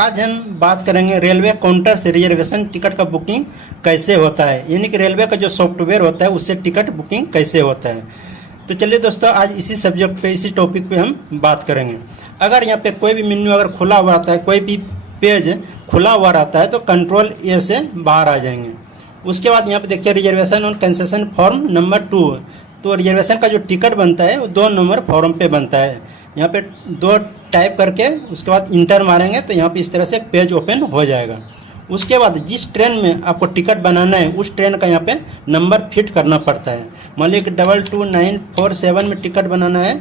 आज हम बात करेंगे रेलवे काउंटर से रिजर्वेशन टिकट का बुकिंग कैसे होता है, यानी कि रेलवे का जो सॉफ्टवेयर होता है उससे टिकट बुकिंग कैसे होता है। तो चलिए दोस्तों, आज इसी सब्जेक्ट पे, इसी टॉपिक पे हम बात करेंगे। अगर यहाँ पे कोई भी मेन्यू अगर खुला हुआ रहता है, कोई भी पेज खुला हुआ रहता है तो कंट्रोल ए से बाहर आ जाएंगे। उसके बाद यहाँ पे देखिए रिजर्वेशन और कंसेशन फॉर्म नंबर 2, तो रिजर्वेशन का जो टिकट बनता है वो 2 नंबर फॉर्म पे बनता है। यहाँ पे 2 टाइप करके उसके बाद इंटर मारेंगे तो यहाँ पे इस तरह से पेज ओपन हो जाएगा। उसके बाद जिस ट्रेन में आपको टिकट बनाना है उस ट्रेन का यहाँ पे नंबर फिट करना पड़ता है। मान लीजिए 22947 में टिकट बनाना है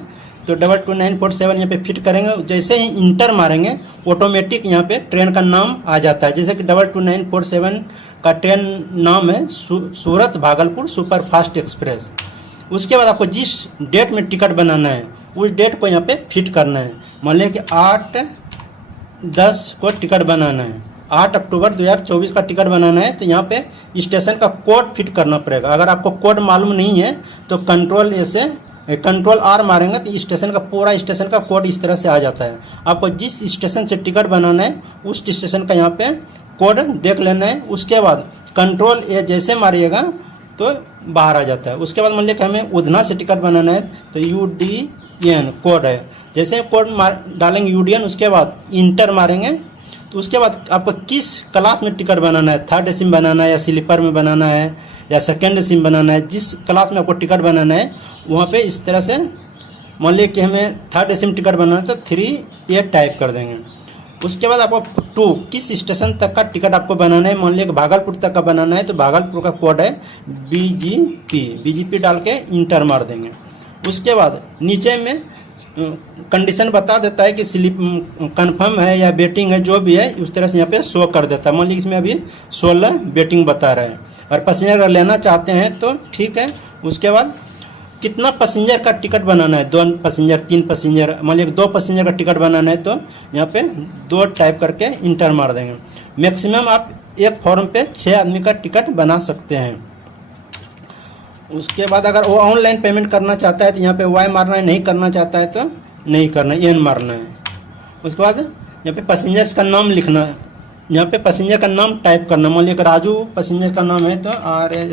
तो 22947 यहाँ पे फिट करेंगे। जैसे ही इंटर मारेंगे ऑटोमेटिक यहाँ पे ट्रेन का नाम आ जाता है। जैसे कि 22947 का ट्रेन नाम है Surat Bhagalpur super fast express. उसके बाद आपको जिस डेट में टिकट बनाना है उस डेट को यहाँ पे फिट करना है। मान लीजिए कि 8/10 को टिकट बनाना है, 8 अक्टूबर 2024 का टिकट बनाना है तो यहाँ पे स्टेशन का कोड फिट करना पड़ेगा। अगर आपको कोड मालूम नहीं है तो कंट्रोल आर मारेंगे तो स्टेशन का पूरा स्टेशन का कोड इस तरह से आ जाता है। आपको जिस स्टेशन से टिकट बनाना है उस स्टेशन का यहाँ पे कोड देख लेना है। उसके बाद कंट्रोल ए जैसे मारिएगा तो बाहर आ जाता है। उसके बाद मान लीजिए कि हमें उधना से टिकट बनाना है तो UDN कोड है, जैसे कोड डालेंगे UDN, उसके बाद इंटर मारेंगे तो उसके बाद आपको किस क्लास में टिकट बनाना है, 3rd एसी में बनाना है या स्लीपर में बनाना है या 2nd एसी में बनाना है, जिस क्लास में आपको टिकट बनाना है वहाँ पे इस तरह से मान लीजिए कि हमें 3rd एसी में टिकट बनाना है तो 3A टाइप कर देंगे। उसके बाद आपको 2 किस स्टेशन तक का टिकट आपको बनाना है, मान लीजिए भागलपुर तक का बनाना है तो भागलपुर का कोड है BGP डाल के इंटर मार देंगे। उसके बाद नीचे में कंडीशन बता देता है कि स्लिप कन्फर्म है या वेटिंग है, जो भी है उस तरह से यहाँ पे शो कर देता है। मान लीजिए इसमें अभी 16 वेटिंग बता रहा है और पैसेंजर अगर लेना चाहते हैं तो ठीक है। उसके बाद कितना पैसेंजर का टिकट बनाना है, 2 पैसेंजर 3 पैसेंजर, मान लीजिए 2 पैसेंजर का टिकट बनाना है तो यहाँ पे 2 टाइप करके इंटर मार देंगे। मैक्सिमम आप एक फॉर्म पे 6 आदमी का टिकट बना सकते हैं। उसके बाद अगर वो ऑनलाइन पेमेंट करना चाहता है तो यहाँ पे Y मारना है, नहीं करना चाहता है तो नहीं करना है, N मारना है। उसके बाद यहाँ पे पैसेंजर्स का नाम लिखना है, यहाँ पे पैसेंजर का नाम टाइप करना। मान लीजिए राजू पैसेंजर का नाम है तो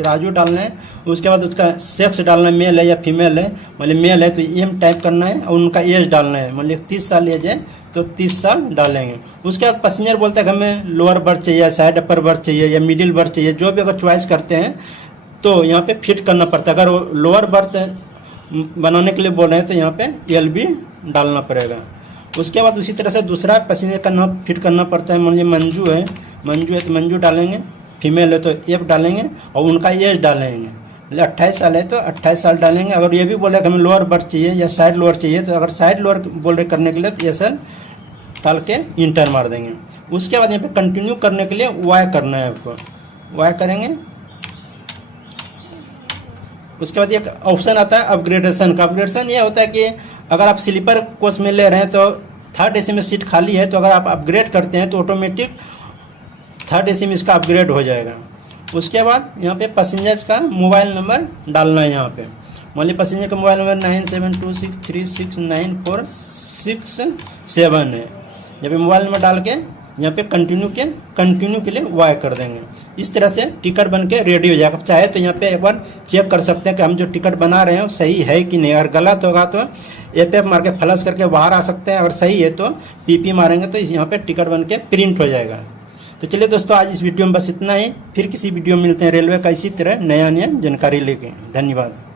राजू डालना है। उसके बाद उसका सेक्स डालना है, मेल है या फीमेल है। मान लीजिए मेल है तो M टाइप करना है और उनका एज डालना है। मान लीजिए 30 साल एज है तो 30 साल डालेंगे। उसके बाद पैसेंजर बोलता है कि हमें लोअर बर्थ चाहिए, साइड अपर बर्थ चाहिए या मिडिल बर्थ चाहिए, जो भी अगर चॉइस करते हैं तो यहाँ पे फिट करना पड़ता है। अगर वो लोअर बर्थ बनाने के लिए बोल रहे हैं तो यहाँ पे LB डालना पड़ेगा। उसके बाद उसी तरह से दूसरा पैसेंजर का नाम फिट करना पड़ता है। मान लीजिए मंजू है तो मंजू डालेंगे, फीमेल है तो F डालेंगे और उनका एज डालेंगे। 28 साल है तो 28 साल डालेंगे। अगर ये भी बोले कि हमें लोअर बर्थ चाहिए या साइड लोअर चाहिए तो अगर साइड लोअर बोल रहे करने के लिए तो SL डाल के इंटर मार देंगे। उसके बाद यहाँ पे कंटिन्यू करने के लिए Y करना है, आपको Y करेंगे। उसके बाद एक ऑप्शन आता है अपग्रेडेशन का। अपग्रेडेशन ये होता है कि अगर आप स्लीपर कोच में ले रहे हैं तो 3rd एसी में सीट खाली है तो अगर आप अपग्रेड करते हैं तो ऑटोमेटिक 3rd एसी में इसका अपग्रेड हो जाएगा। उसके बाद यहाँ पे पैसेंजर्स का मोबाइल नंबर डालना है। यहाँ पे मान लीजिए पैसेंजर का मोबाइल नंबर 9726369467 है। यहाँ पे मोबाइल नंबर डाल के यहाँ पे कंटिन्यू के लिए Y कर देंगे। इस तरह से टिकट बन के रेडी हो जाएगा। चाहे तो यहाँ पे एक बार चेक कर सकते हैं कि हम जो टिकट बना रहे हैं सही है कि नहीं। अगर गलत होगा तो F मार के फ्लश करके बाहर आ सकते हैं, अगर सही है तो PP मारेंगे तो यहाँ पे टिकट बन के प्रिंट हो जाएगा। तो चलिए दोस्तों, आज इस वीडियो में बस इतना ही। फिर किसी वीडियो में मिलते हैं रेलवे का इसी तरह नया जानकारी लेके। धन्यवाद।